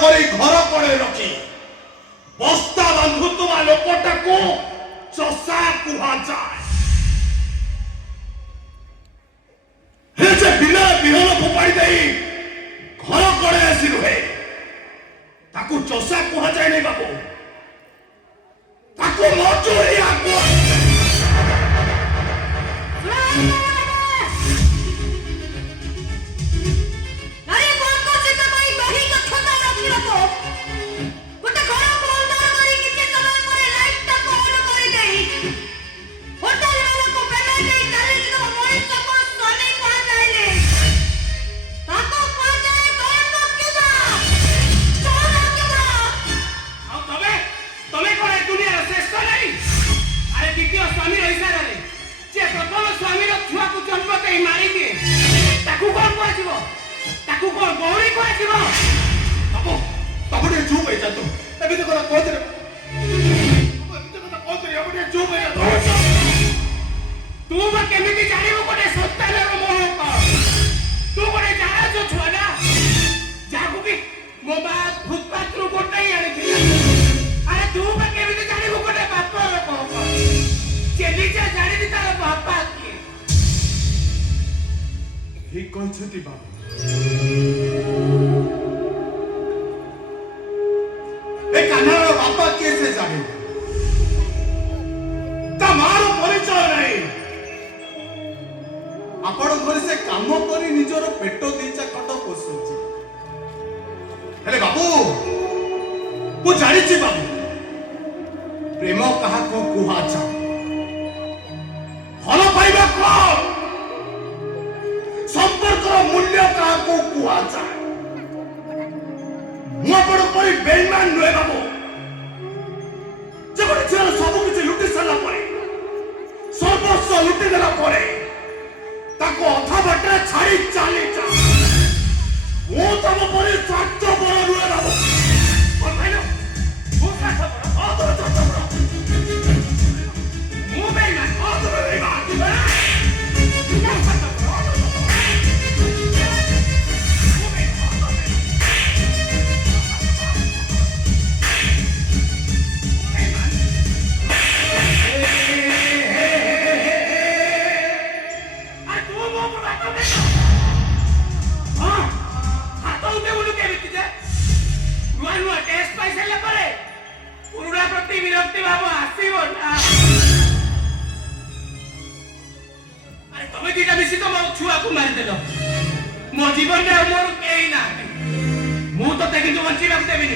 କରି ଘର କଡ଼େ ରଖି ବସ୍ତା ବାନ୍ଧୁଥିବା ଲୋକଟାକୁ ଚଷା କୁହାଯାଏ। ହେ ଯେ ବିନା ବିହନ ଫୋପାଡ଼ି ଦେଇ ଘର କଡ଼େ ଆସି ରୁହେ ତାକୁ ଚଷା କୁହାଯାଏ ନାହିଁ ବାବୁ, ତାକୁ ମଜୁରିଆ କୁହାଯାଏ। प्रेम कहा कुहाचा भल पाइबा कौन संपर्क मूल्य क्या कुहाचा मुआपड़ परी बेईमान नुहे बाबू जब झील सब किसी लुटि सारा सर्वस्व लुटिदेला अधा बाटे छाड़ी चली जा तुम परी स्वार्थ बड़ नुहे बाबू मो जीवन में मोर कहीं ना मु तो बंची देवी